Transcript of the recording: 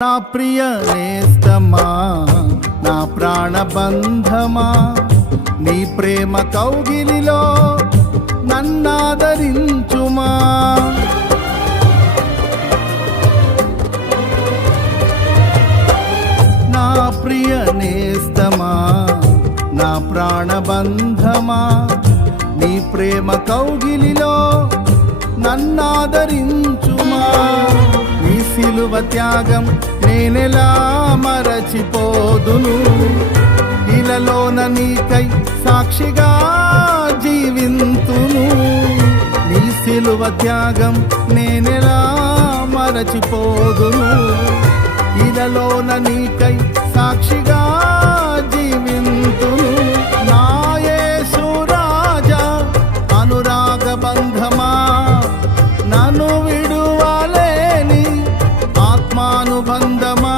నా ప్రియ నేస్తమా, నా ప్రాణబంధమా, నీ ప్రేమ కౌగిలిలో నన్నాదరించుమా. నా ప్రియ నేస్తమా, నా ప్రాణబంధమా, నీ ప్రేమ కౌగిలిలో నన్నాదరించుమా. నీ సిలువ త్యాగం నేనెలా మరచిపోదును, ఇలలోన నీకై సాక్షిగా జీవింతును. నీ సిలువ త్యాగం నేనెలా మరచిపోదును, ఇలలోన నీకై సాక్షిగా జీవింతును. నా యేసు రాజా అనురాగ బంధమా, నన్ను విడువలేని ఆత్మానుబంధమా.